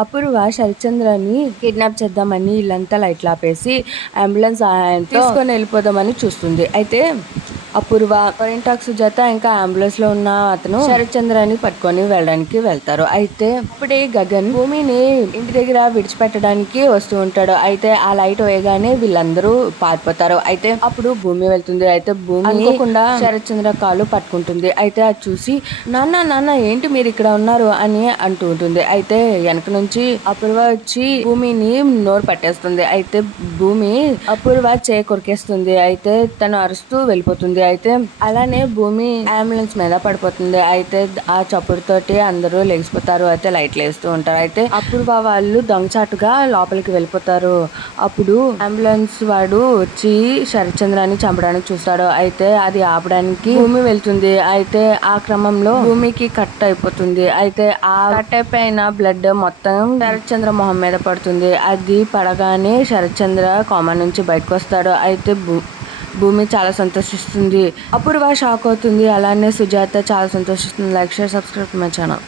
అపూర్వ శరత్చంద్రని kidnap చేద్దామని ఇల్లంతా లైట్లు ఆపేసి అంబులెన్స్ సహాయంతో తీసుకొని వెళ్ళిపోదామని చూస్తుంది. అయితే అపూర్వ, గోరింటాకు సుజాత ఇంకా అంబులెన్స్ లో ఉన్న అతను శరత్చంద్రని పట్టుకొని వెళ్ళడానికి వెళ్తారు. అయితే అప్పుడే గగన్ భూమిని ఇంటి దగ్గర విడిచిపెట్టడానికి వస్తూ ఉంటాడు. అయితే ఆ లైట్ వేయగానే వీళ్ళందరూ పారిపోతారు. అయితే అప్పుడు భూమి వెళ్తుంది. అయితే భూమి అనుకోకుండా శరత్చంద్ర కాలు పట్టుకుంటుంది. అయితే అది చూసి నాన్న ఏంటి మీరు ఇక్కడ ఉన్నారు అని అంటూ ఉంటుంది. అయితే వెనక నుంచి అపూర్వ వచ్చి భూమిని నోరు పట్టేస్తుంది. అయితే భూమి అపూర్వ చేయి కొరికేస్తుంది. అయితే తను అరుస్తూ వెళ్ళిపోతుంది. అయితే అలానే భూమి అంబులెన్స్ మీద పడిపోతుంది. అయితే ఆ చప్పుడుతోటి అందరూ లెగిసిపోతారు. అయితే లైట్లు వేస్తూ ఉంటారు. అయితే అపూర్వ వాళ్ళు దొంగచాటుగా లోపలికి వెళ్ళిపోతారు. అప్పుడు అంబులెన్స్ వాడు వచ్చి శరత్చంద్రాన్ని చంపడానికి చూస్తాడు. అయితే అది ఆపడానికి భూమి వెళ్తుంది. అయితే ఆ క్రమంలో భూమికి కట్ అయిపోతుంది. అయితే ఆ కట్ అయిపోయిన బ్లడ్ మొత్తం శరత్చంద్ర మొహం మీద పడుతుంది. అది పడగానే శరత్చంద్ర కోమా నుంచి బయటకు వస్తాడు. అయితే భూమి చాలా సంతోషిస్తుంది. అపూర్వ షాక్ అవుతుంది. అలానే సుజాత చాలా సంతోషిస్తుంది. Like share subscribe my channel.